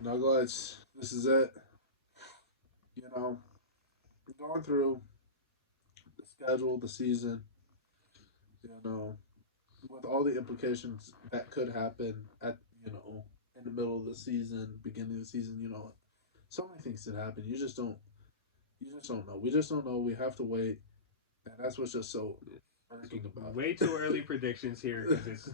go. Nuggets, this is it. You know, going through the schedule, the season, you know, with all the implications that could happen at, in the middle of the season, beginning of the season, so many things could happen. You just don't know. We just don't know. We have to wait. And that's what's just so So irking about way too early predictions here it. because it's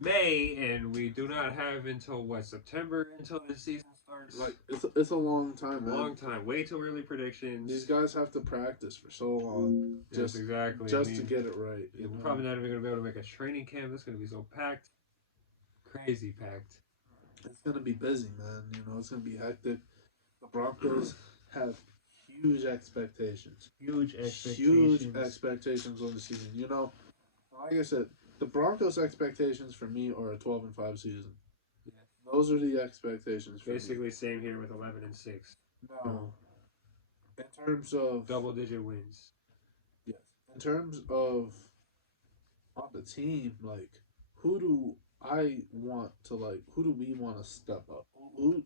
May and we do not have until what September until the season starts. Like it's a long time, man. Long time. Way too early predictions. These guys have to practice for so long, Yes, exactly. I just to mean, get it right. we're probably not even gonna be able to make a training camp. It's gonna be so packed, crazy packed. It's gonna be busy, man. It's gonna be hectic. The Broncos have huge expectations, Huge huge expectations. expectations on the season. Like I said, the Broncos' expectations for me are a 12-5 season. Yeah. Those are the expectations for Basically, me. same here with 11-6. Now, in terms of Double-digit wins. yes, in terms of on the team, like who do I want to like? Who do we want to step up? Who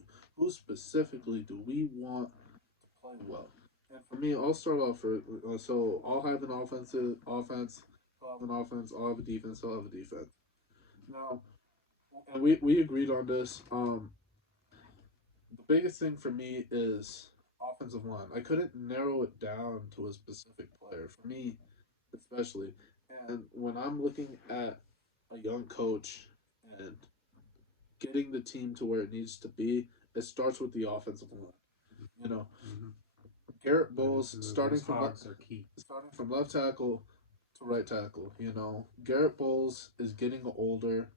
specifically do we want to play well? And for me, I'll start off for so I'll have an offensive offense. I'll have an offense. I'll have a defense. I'll have a defense. Now, and we agreed on this. The biggest thing for me is offensive line. I couldn't narrow it down to a specific player. For me, especially, and when I'm looking at a young coach and getting the team to where it needs to be, it starts with the offensive line. You know, Mm-hmm. Garrett Bowles Those hogs are key. starting from left tackle to right tackle. Garrett Bowles is getting older.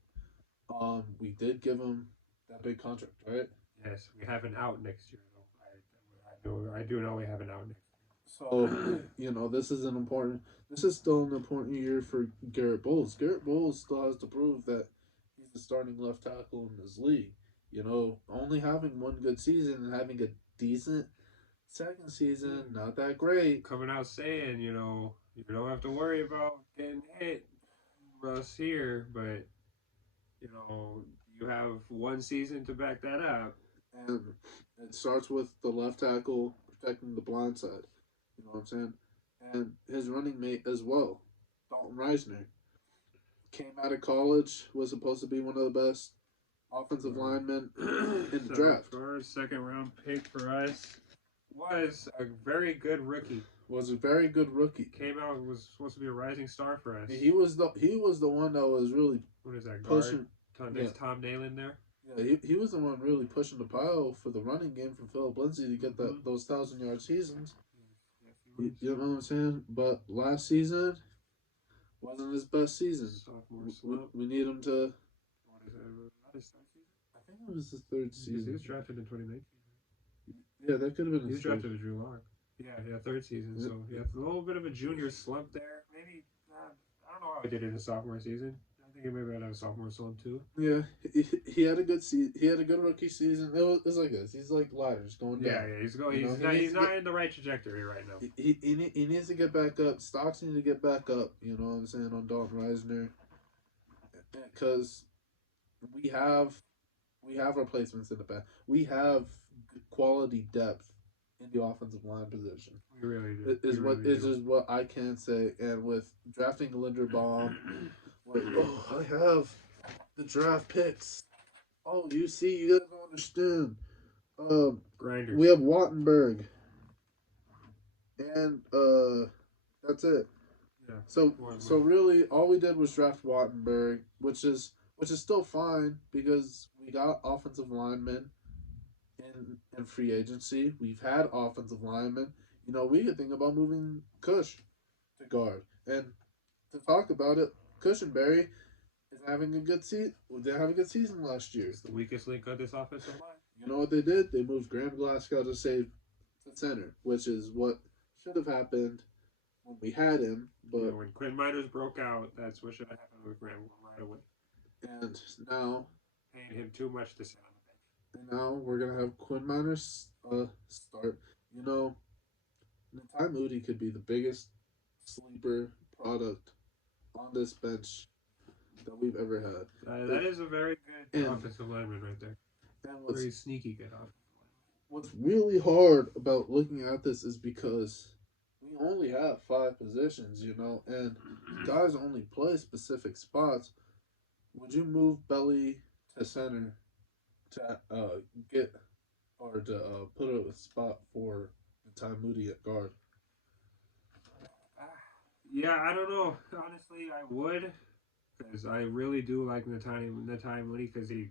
We did give him that big contract, right? Yes, we have an out next year though. I do know we have an out next So, this is an important. This is still an important year for Garrett Bowles. Garrett Bowles still has to prove that he's the starting left tackle in this league. Only having one good season and having a decent second season, not that great. coming out saying, you don't have to worry about getting hit, Russ here, but you know, you have one season to back that up. And it starts with the left tackle protecting the blind side. You know what I'm saying? And his running mate as well, Dalton Reisner, came out of college, was supposed to be one of the best offensive linemen in the So draft. first, second round pick for us was a very good rookie. Was a very good rookie. Came out was supposed to be a rising star for us. He was the one that was really What is that guard? pushing. Next Yeah, Tom Nalen there. yeah. He was the one really pushing the pile for the running game for Philip Lindsay to get those 1,000 yard seasons. Yes, You know what I'm saying? But last season wasn't his best season. Sophomore slump. We need him to. What is it? Not his third season. I think it was his third season. He was drafted in 2019. Yeah, that could have been He his was third. drafted with Drew Lock. Yeah, third season. Yeah. So he had a little bit of a junior slump there. Maybe I don't know how he did in his sophomore season. I think he maybe had a sophomore slump too. Yeah, he had a good he had a good rookie season. It's like this. He's like ladders going down. Yeah, he's going. He's not in the right trajectory right now. He needs to get back up. Stocks need to get back up. You know what I'm saying on Dalton Reisner, because we have replacements in the back. We have quality depth in the offensive line position. We really do. It is just what I can say. And with drafting Linderbaum, I have the draft picks. Oh, you see, you guys don't understand. Grinders. We have Wattenberg, and that's it. Yeah. So really, all we did was draft Wattenberg, which is still fine because we got offensive linemen in free agency. We've had offensive linemen. We could think about moving Cush to guard. And to talk about it, Cushenberry is having a good season. They have a good season last year. It's the weakest link of this offensive line. You know what they did? They moved Graham Glasgow to save to center, which is what should have happened when we had him. But when Quinn Miners broke out, that's what should have happened with Graham right away. And now paying him too much to sit on the bench. And now we're gonna have Quinn Miners start. Natai Moody could be the biggest sleeper product on this bench that we've ever had. That is a very good offensive lineman right there. And Very sneaky good offensive what's really hard about looking at this is because we only have five positions, and line. guys only play specific spots. Would you move Belly to center to get or to put a spot for Ty Moody at guard? Ah, yeah, I don't know. Honestly, I would because I really do like Nathaniel Mooney because he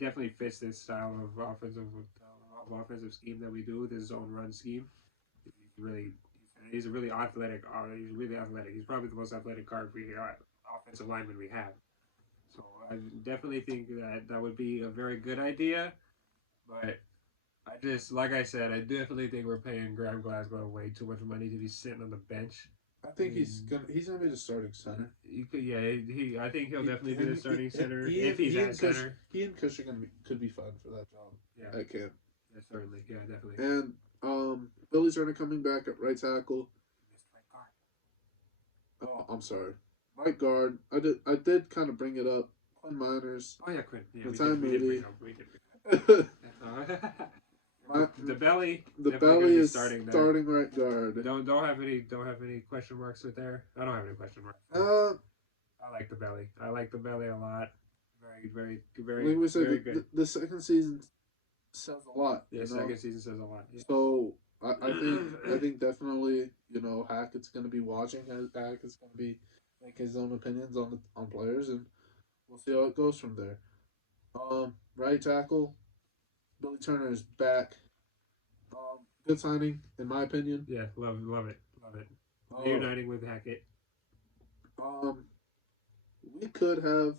definitely fits this style of offensive scheme that we do with his zone run scheme. He's really he's a really athletic. He's really athletic. He's probably the most athletic guard offensive lineman we have. So I definitely think that that would be a very good idea. But I just, like I said, I definitely think we're paying Graham Glasgow way too much money to be sitting on the bench. I I think mean, he's gonna be the starting center. you could, yeah, I think he'll He, definitely be the him, starting center he, if and he's he at and Kush, center. he and Kush are could be fine for that job Yeah, at camp. yeah, certainly, yeah, definitely. And Billy's Turner coming back at right tackle. Missed right guard. Oh, I'm sorry, right guard. I did kind of bring it up. Quinn Miners, Oh yeah, Quinn. Yeah, Matai we did bring Moody. him. We did bring My, him. The belly the definitely going belly to be is starting there. starting right guard. Don't have any question marks with there. I don't have any question marks. Uh, I like the belly. I like the belly a lot. like we said, Very good. the second season says a lot. Yeah, second season says a lot. Yeah. So I think definitely Hackett's going to be watching. Hackett's going to be make his own opinions on players, and we'll see how it goes from there. Right tackle Billy Turner is back. Good signing in my opinion. Yeah, love it, love it. Uh, Reuniting with Hackett. um, we could have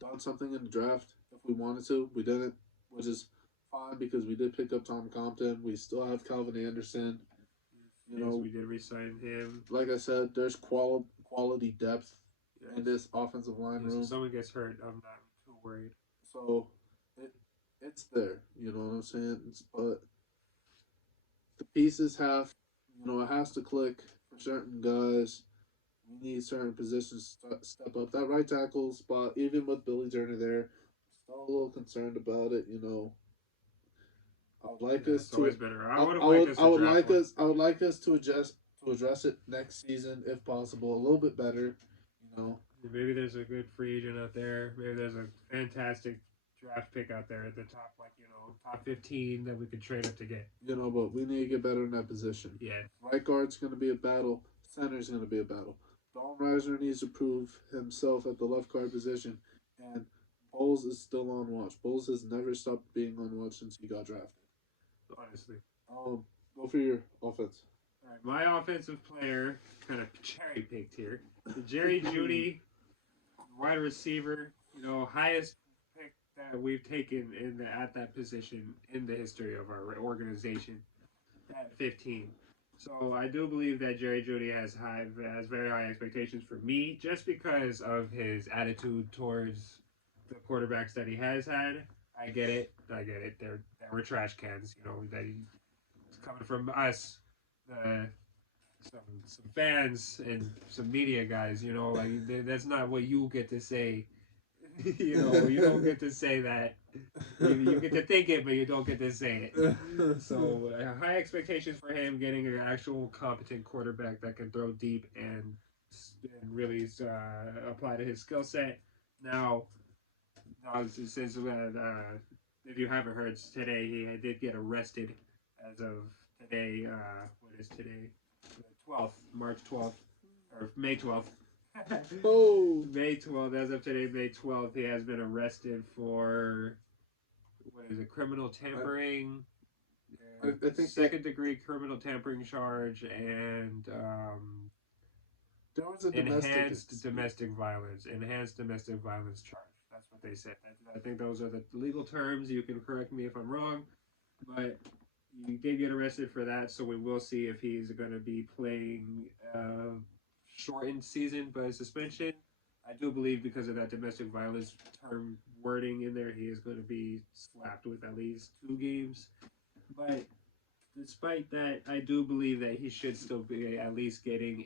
done something in the draft if we wanted to. We didn't, which is fine because we did pick up Tom Compton. We still have Calvin Anderson. You Yes, know, we did resign him. like I said, there's quality depth in Yes. this offensive line Yes, if room. someone gets hurt, I'm not too worried. So it it's there. You know what I'm saying? But the pieces have, it has to click for certain guys. We need certain positions to step up. That right tackle spot, even with Billy Turner there, still a little concerned about it. I would like Yeah, us it's to. always better. I would have liked us to draft one. I would like us to address it next season if possible, a little bit better. You know, Maybe there's a good free agent out there. Maybe there's a fantastic draft pick out there at the top, like top 15 that we could trade up to get. but we need to get better in that position. Yeah, Right guard's going to be a battle. Center's going to be a battle. Dalton Reisner needs to prove himself at the left guard position, and Bowles is still on watch. Bowles has never stopped being on watch since he got drafted. honestly. Go for your offense. All right, my offensive player, kind of cherry picked here, Jerry Judy, wide receiver. Highest pick that we've taken at that position in the history of our organization at 15. So I do believe that Jerry Judy has very high expectations for me, just because of his attitude towards the quarterbacks that he has had. I get it. I get it. They were trash cans. That he's coming from us, the some fans and some media guys. That's not what you get to say. You don't get to say that. You get to think it, but you don't get to say it. So high expectations for him getting an actual competent quarterback that can throw deep really apply to his skill set. Now, since if you haven't heard today, he did get arrested as of today. What is today? 12th, March 12th, or May 12th. Oh, May 12th, as of today, May 12th, he has been arrested for what is it? Criminal tampering, I think second degree criminal tampering charge, and there was a domestic. enhanced domestic violence charge. That's what they said. I think those are the legal terms. You can correct me if I'm wrong, but he did get arrested for that. So we will see if he's going to be playing shortened season by suspension. I do believe because of that domestic violence term wording in there, he is going to be slapped with at least 2 games. But despite that, I do believe that he should still be at least getting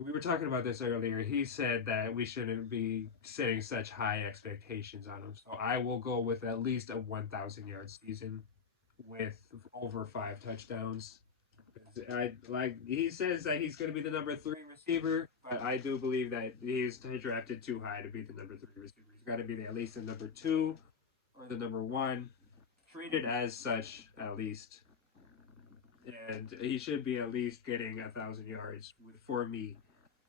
we were talking about this earlier. He said that we shouldn't be setting such high expectations on him. So I will go with at least a 1,000 yard season with over 5 touchdowns. I like he says that he's going to be the number 3 receiver, but I do believe that he's drafted too high to be the number 3 receiver. He's got to be at least the number 2 or the number 1, treated as such at least, and he should be at least getting 1,000 yards for me.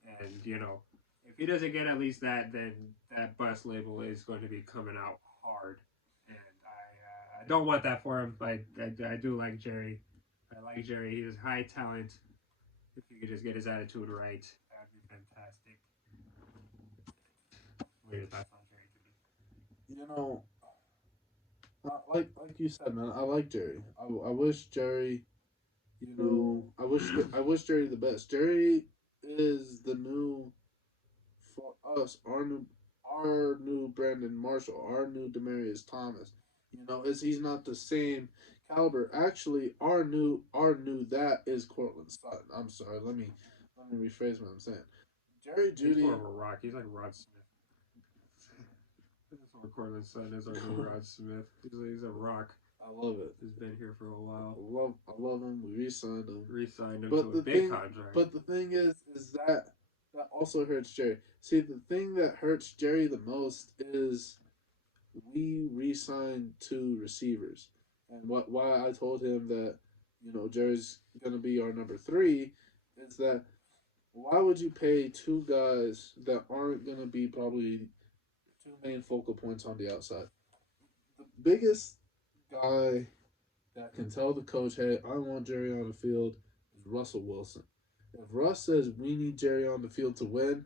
And if he doesn't get at least that, then that bust label is going to be coming out hard. And I don't want that for him. I do like Jerry. I like Jerry. He has high talent. If he could just get his attitude right, that'd be fantastic. What are your thoughts on Jerry You know, like you said, man, I like Jerry. I wish Jerry, I wish Jerry the best. Jerry is the new for us, our new Brandon Marshall, our new Demarius Thomas. Is he's not the same caliber. Actually, our new that is Cortland Sutton. I'm sorry. Let me rephrase what I'm saying. Jerry He's more Judy. of a rock. He's like Rod Smith. That's what Cortland Sutton is, our new Rod Smith. He's a rock. I love it. He's been here for a while. I love him. We re-signed him. Re-signed him But to a big contract. but the thing is that also hurts Jerry. See, the thing that hurts Jerry the most is we re-signed 2 receivers, and why I told him that Jerry's gonna be our number 3 is that why would you pay 2 guys that aren't gonna be probably 2 main focal points on the outside? The biggest guy that can tell the coach, hey, I want Jerry on the field is Russell Wilson. If Russ says we need Jerry on the field to win,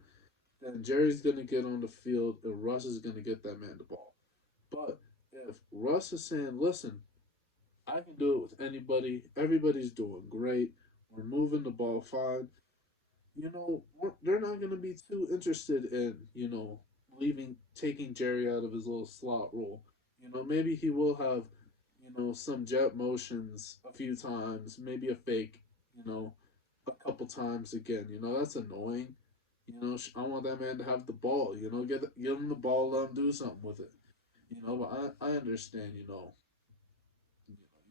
then Jerry's going to get on the field and Russ is going to get that man the ball. But if Russ is saying, listen, I can do it with anybody, everybody's doing great, we're moving the ball fine, they're not going to be too interested in, taking Jerry out of his little slot role. Maybe he will have some jet motions a few times, maybe a fake, a couple times again. That's annoying. I want that man to have the ball. Give him the ball, let him do something with it. But I understand. You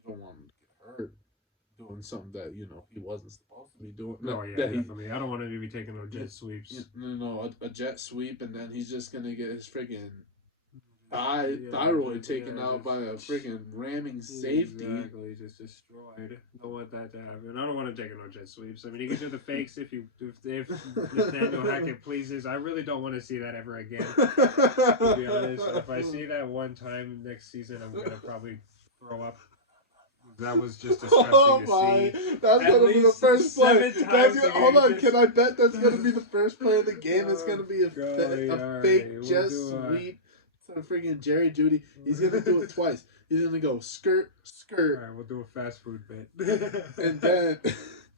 don't want him to get hurt doing something that he wasn't supposed to be doing. No, yeah, definitely. I don't want him to be taking no jet sweeps. A jet sweep, and then he's just gonna get his freaking thyroid taken out by a freaking ramming safety. Exactly, just destroyed. Don't want that to happen. I don't want him taking no jet sweeps. I mean, he can do the fakes if Nathaniel Hackett pleases. I really don't want to see that ever again. To be honest, if I see that one time next season, I'm gonna probably throw up. That was just disgusting to see. That's At gonna be the first play. Hold on, just... can I bet that's gonna be the first play of the game? It's gonna be a fake jet sweep to freaking Jerry Judy. He's gonna do it twice. He's gonna go skirt, skirt. All right, we'll do a fast food bit.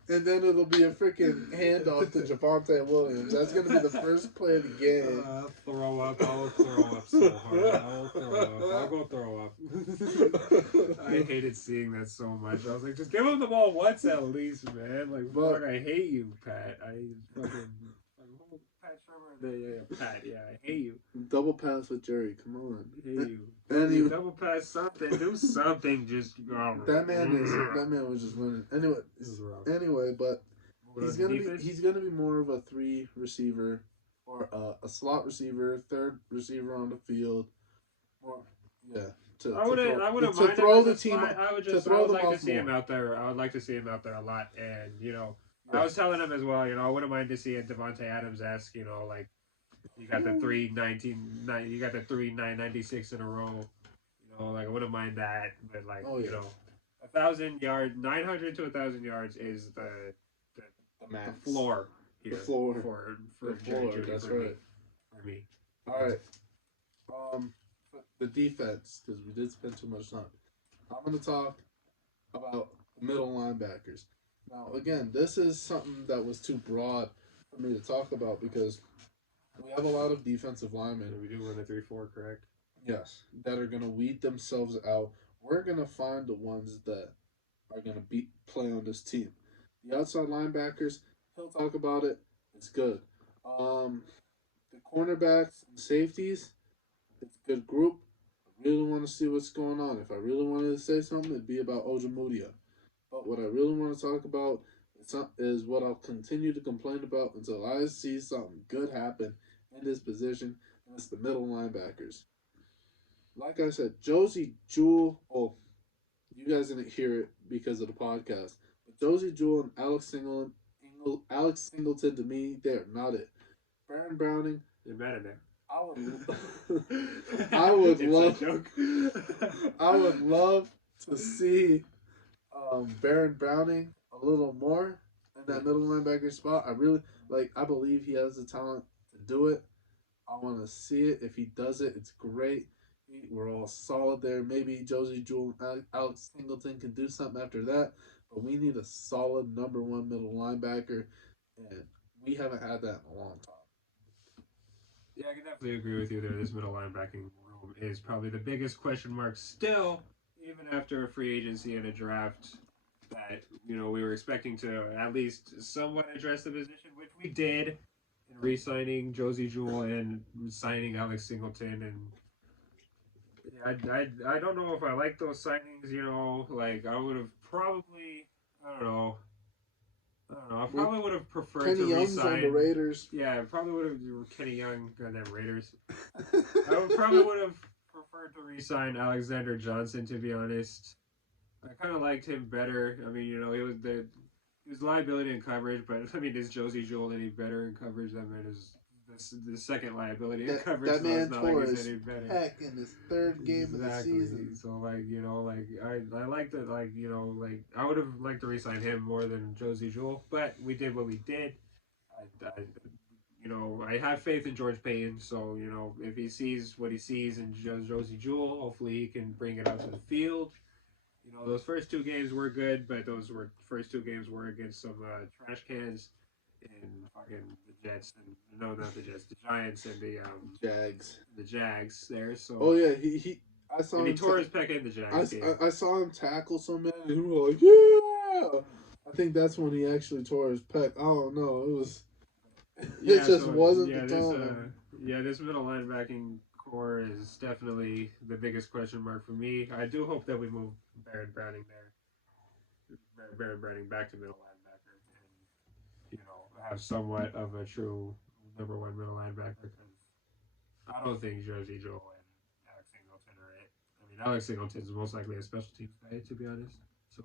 and then it'll be a freaking handoff to Javonte Williams. That's gonna be the first play of the game. I'll throw up. I'll throw up so hard. I'll throw up. I'll go throw up. I hated seeing that so much. I was like, just give him the ball once at least, man. Like, fuck, I hate you, Pat. I fucking... Pat Shermer. Yeah, Pat. Yeah, I hate you. Double pass with Jerry. Come on. I hate you. And double pass something. Do something. Just that man was just winning. Anyway, but he's gonna be more of a 3 receiver or a slot receiver, 3rd receiver on the field. Or I wouldn't mind throw the team. I would like to see him out there. I would like to see him out there a lot, and I was telling him as well. I wouldn't mind to see Devontae Adams-esque. Like you got the 3-19, you got the 3-9-96 in a row. Like I wouldn't mind that, but like 1,000 yards, 900 to 1,000 yards is the floor here. The floor for the floor. That's right. For me. All right. The defense, because we did spend too much time. I'm going to talk about middle linebackers. Now, again, this is something that was too broad for me to talk about because we have a lot of defensive linemen. We do run a 3-4, correct? Yes, that are going to weed themselves out. We're going to find the ones that are going to play on this team. The outside linebackers, he'll talk about it. It's good. The cornerbacks and safeties, it's a good group. I really want to see what's going on. If I really wanted to say something, it'd be about Ojamudia. But what I really want to talk about is what I'll continue to complain about until I see something good happen in this position, and it's the middle linebackers. Like I said, Josie Jewell. Oh, you guys didn't hear it because of the podcast. But Josie Jewell and Alex Singleton, to me, they're not it. Baron Browning, You're mad at me. I would, I would love, joke. I would love to see Baron Browning a little more in that middle linebacker spot. I really like. I believe he has the talent to do it. I want to see it. If he does it, it's great. We're all solid there. Maybe Josie Jewell and Alex Singleton can do something after that. But we need a solid number one middle linebacker, and we haven't had that in a long time. Yeah, I can definitely agree with you there. This middle linebacking room is probably the biggest question mark still, even after a free agency and a draft that, we were expecting to at least somewhat address the position, which we did in re-signing Josie Jewell and signing Alex Singleton. And I don't know if I like those signings, like I would have probably, I don't know. I don't know. I probably would have preferred Kenny to Young's on the re-sign. Raiders. Yeah, I probably would have Kenny Young, goddamn Raiders. Probably would have preferred to re-sign Alexander Johnson. To be honest, I kind of liked him better. I mean, he was liability in coverage, but I mean, is Josie Jewell any better in coverage? That man is the second liability in coverage. That man so tore like his any better. heck in his third game of the season. So like I like that I would have liked to re-sign him more than Josie Jewell, but we did what we did. I have faith in George Payton, so if he sees what he sees in Josie Jewell, hopefully he can bring it out to the field. Those first two games were good, but first two games were against some trash cans and fucking the Jets and no, not the Jets, the Giants and the Jags there. So oh yeah, he I saw and he him tore his pec in the Jags game. I saw him tackle some man, and we were like, yeah. I think that's when he actually tore his pec. I don't know. It was. Yeah, It just so wasn't yeah, the time. this middle linebacking core is definitely the biggest question mark for me. I do hope that we move Baron Browning Baron Browning back to middle linebacker, and have somewhat of a true number one middle linebacker. Because I don't think Josie Joel and Alex Singleton are it. I mean, Alex Singleton is most likely a special teams guy, to be honest. So,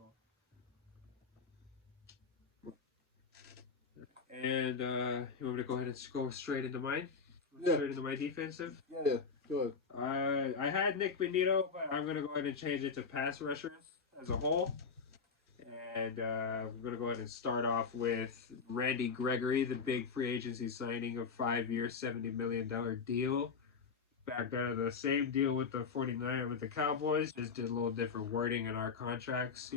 and you want me to go ahead and go straight into mine? Yeah. Straight into my defensive. Yeah. Go ahead. I had Nick Benito, but I'm gonna go ahead and change it to pass rushers as a whole. And we're going to go ahead and start off with Randy Gregory, the big free agency signing of 5-year, $70 million deal. Backed out of the same deal with the 49 with the Cowboys, just did a little different wording in our contracts,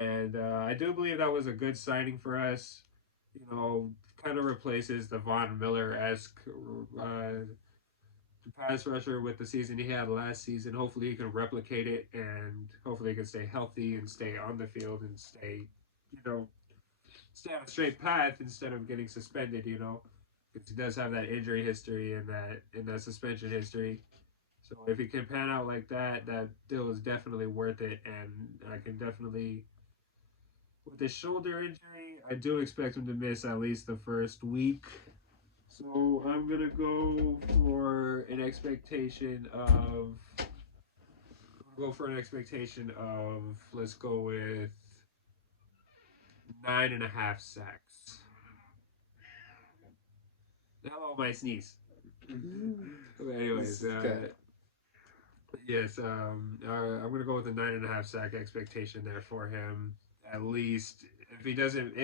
And I do believe that was a good signing for us. Kind of replaces the Von Miller-esque pass rusher with the season he had last season. Hopefully he can replicate it, and hopefully he can stay healthy and stay on the field and stay on a straight path instead of getting suspended. Because he does have that injury history and that suspension history. So if he can pan out like that, that deal is definitely worth it. And I can definitely, with his shoulder injury, I do expect him to miss at least the first week. So I'm gonna go for an expectation of. Let's go with 9.5 sacks. Hello, my sneeze. Anyways, yes, I'm gonna go with a 9.5 sack expectation there for him. At least if he doesn't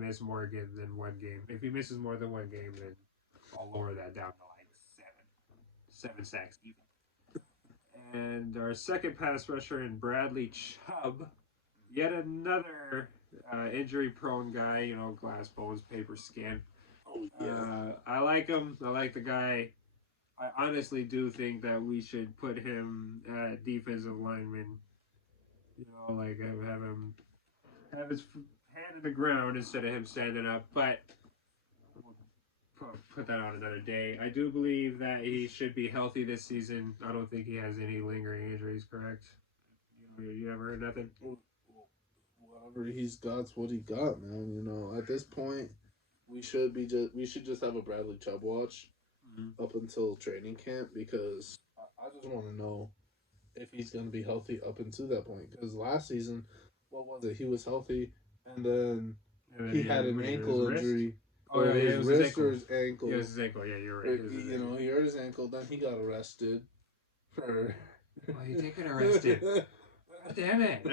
miss more than one game. If he misses more than one game, then I'll lower that down to like seven sacks even. And our second pass rusher in Bradley Chubb, yet another injury-prone guy. Glass bones, paper skin. Oh yeah. I like him. I like the guy. I honestly do think that we should put him at defensive lineman. Like have him have his hand in the ground instead of him standing up. But put that on another day. I do believe that he should be healthy this season. I don't think he has any lingering injuries. Correct? You ever heard nothing? Whatever he's got's what he got, man. You know, at this point, we should just have a Bradley Chubb watch Mm-hmm. up until training camp because I just want to know if he's going to be healthy up until that point. Because last season, what was it? He was healthy, and then And then he had an his ankle wrist. injury, Oh or yeah, his it was his wrist ankle. or his ankle. Yeah, it was his ankle. Yeah, you're right. It was his You ankle. know, he hurt his ankle. Then he got arrested for. Why are you taking arrested? God damn it!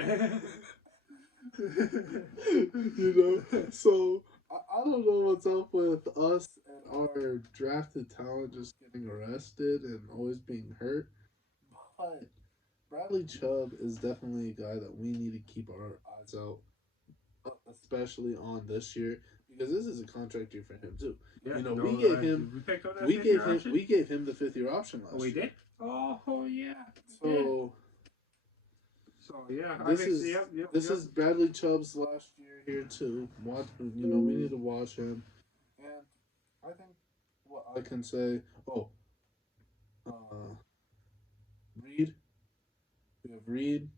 You know, so I don't know what's up with us and our drafted talent just getting arrested and always being hurt. But Bradley Chubb is definitely a guy that we need to keep our eyes out, especially on this year because this is a contract year for him too. Yeah, You know, no, we gave him, we picked up that we fifth gave year him, option? we gave him the 5th-year option last Oh, we year. did. Oh yeah. So So yeah, this is yep. this is Bradley Chubb's last year here too. Watch, you know, we need to watch him, and I think what I can say. Oh, Reed. We have Reed,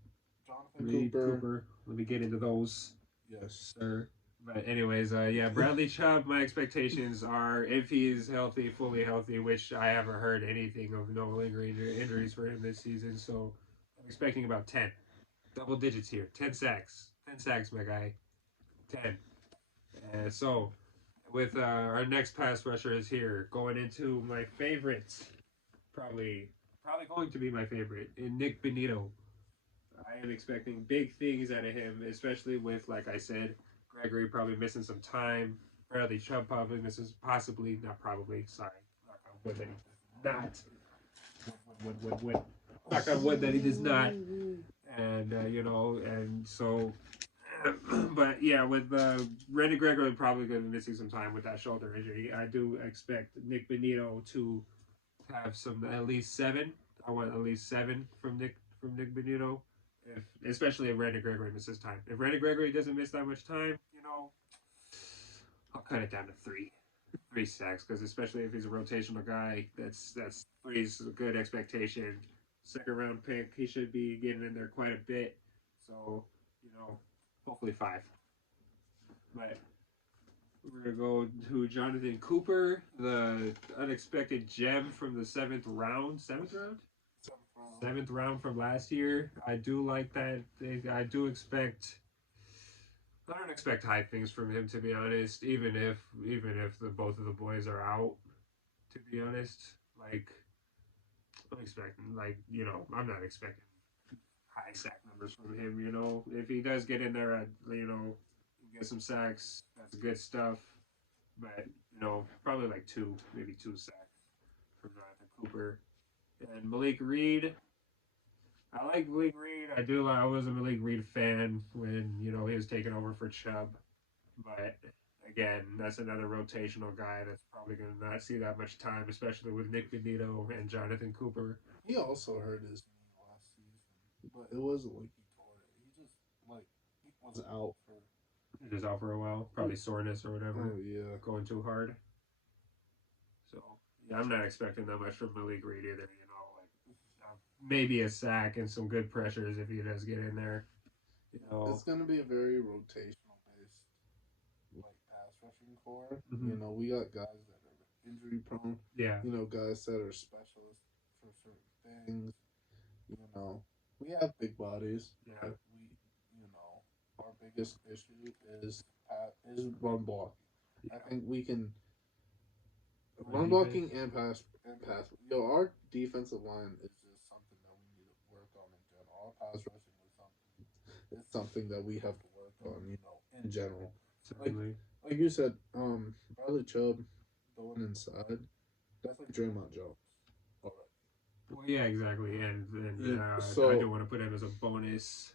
Jonathan Cooper. Let me get into those, Yes, sir. But anyways, yeah, Bradley Chubb. My expectations are if he is healthy, fully healthy, which I haven't heard anything of no lingering injuries for him this season. So I'm expecting about 10, double digits here, 10 sacks, 10 sacks, my guy, 10. So with our next pass rusher is here, going into my favorites, probably going to be my favorite in Nick Benito. I am expecting big things out of him, especially with, like I said, Gregory probably missing some time. Bradley Chubb probably misses, possibly, not probably, sorry. Knock on wood that he does not. Wood. Knock on wood that he does not. And, you know, and so, but yeah, with Randy Gregory probably going to be missing some time with that shoulder injury, I do expect Nick Benito to have some, at least 7. I want at least 7 from Nick Benito. Especially if Randy Gregory misses time. If Randy Gregory doesn't miss that much time, you know, I'll cut it down to 3 sacks, because especially if he's a rotational guy, that's 3's a good expectation. Second round pick, he should be getting in there quite a bit. So, you know, hopefully 5. But we're gonna go to Jonathan Cooper, the unexpected gem from the 7th round. 7th round from last year. I do like that. I do expect. I don't expect high things from him, to be honest. Even if the both of the boys are out, to be honest, like I'm expecting, I'm not expecting high sack numbers from him. You know, if he does get in there, get some sacks. That's good stuff. But probably like 2, maybe 2 sacks from Jonathan Cooper and Malik Reed. I like Malik Reed. I was a Malik Reed fan when he was taking over for Chubb, but again, that's another rotational guy that's probably going to not see that much time, especially with Nick Benito and Jonathan Cooper. He also hurt his knee last season, but it wasn't like he tore it. He just he was out for. Just out for a while, probably soreness or whatever. Oh yeah, going too hard. So yeah, I'm not expecting that much from Malik Reed either. Maybe a sack and some good pressures if he does get in there. It's going to be a very rotational based pass rushing core. Mm-hmm. We got guys that are injury prone. Yeah. Guys that are specialists for certain things. We have big bodies. Yeah. Our biggest issue is run blocking. Yeah. I think we can run blocking and pass. Our defensive line is just something that we need to work on in general. Our pass rushing is something that we have to work on. In general. Like you said, Bradley Chubb going inside. That's like Draymond Jones. All right. Well, yeah, exactly, and so, I do want to put him as a bonus.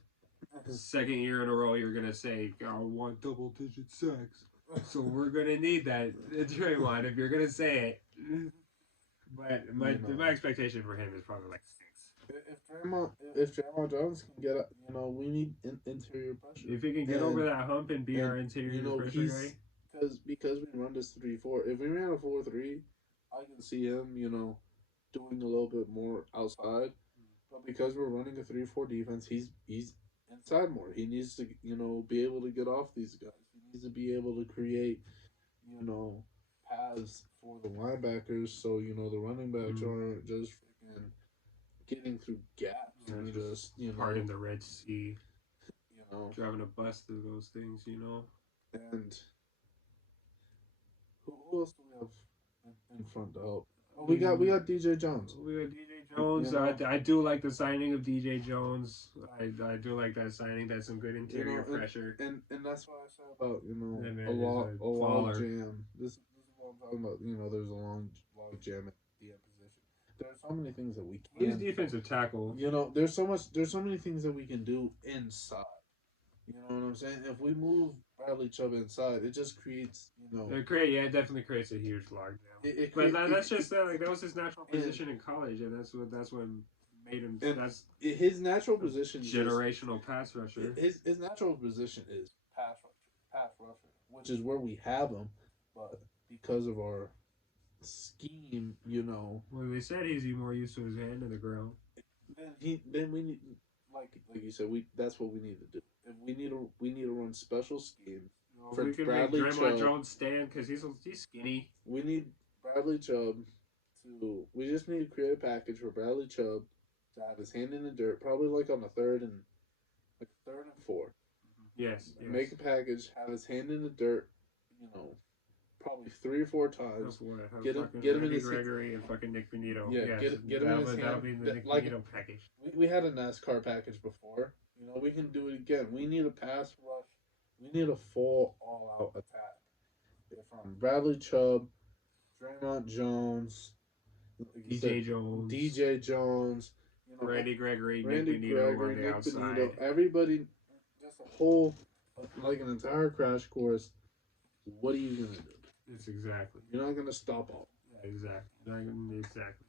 Second year in a row, you're gonna say I want double-digit sacks, so we're gonna need that Draymond if you're gonna say it. But my expectation for him is probably like 6. If Draymond Jones can get, we need interior pressure. If he can get over that hump and be our interior pressure guy. because we run this 3-4. If we ran a 4-3, I can see him, doing a little bit more outside. But because we're running a 3-4 defense, he's inside more. He needs to be able to get off these guys. He needs to be able to create you know paths for the linebackers, so the running backs aren't just freaking getting through gaps Yeah, and just part in the Red Sea, you know driving a bus through those things, and who else do we have in front to help? Oh, we got DJ Jones. We got DJ Jones. I do like the signing of DJ Jones. I do like that signing. That's some good interior pressure. And that's what I said about That man a is a log baller. jam. This is what I'm talking about. There's a log jam at the end position. There are so many things that we He's can. defensive tackle. There's so many things that we can do inside. You know what I'm saying? If we move Bradley Chubb inside, it just creates, It definitely creates a huge logjam. That's just like that was his natural position in college, and that's what made him. That's his natural position. Generational pass rusher. His natural position is pass rusher, which is where we have him, but because of our scheme, Well, they said he's more used to his hand in the ground. then we need, like you said, that's what we need to do. If we need to run special schemes. For we can Bradley make Draymond Jones stand because he's skinny. We need Bradley Chubb to. We just need to create a package for Bradley Chubb to have his hand in the dirt, probably like on the third and 4. Yes. Make a package, have his hand in the dirt, probably 3 or 4 times. Get him in his Gregory and fucking Nick Benito. Yeah, yes. get him in his hand. That'll be the Nick Benito package. We had a NASCAR package before. We can do it again. We need a pass rush. We need a full all-out attack. From Bradley Chubb, Draymond Jones, DJ Jones, Randy Gregory, Nick Benito, everybody, just a whole, like an entire crash course. What are you gonna do? It's exactly. You're not gonna stop all. Yeah, exactly.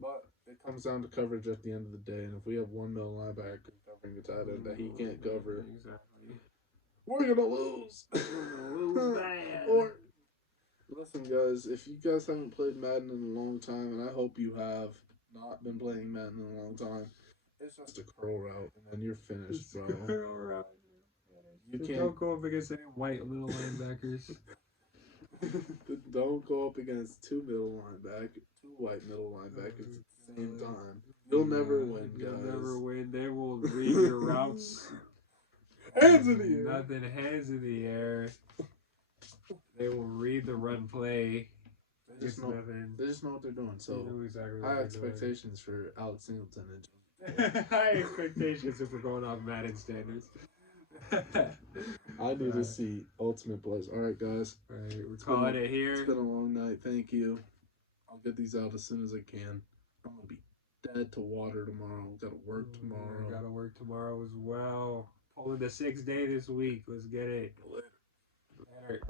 But it comes down to coverage at the end of the day, and if we have one middle linebacker covering a tight end that he can't cover, we're gonna lose. Bad. Listen, guys, if you guys haven't played Madden in a long time, and I hope you have not been playing Madden in a long time, it's just a curl route, and then you're finished, bro. You can't. Don't go up against any white little linebackers. Don't go up against two white middle linebackers at the same time. You'll never win, guys. You'll never win. They will read your routes. Hands in the air. Nothing, hands in the air. They will read the run play. They just know what they're doing. So exactly high expectations for Alex Singleton and high expectations if we're going off Madden standards. I need to see ultimate plays. All right, guys. All right, we're calling it here. It's been a long night. Thank you. I'll get these out as soon as I can. I'm gonna be dead to water tomorrow. Got to work tomorrow. Got to work tomorrow as well. Pulling the 6th day this week. Let's get it. Later.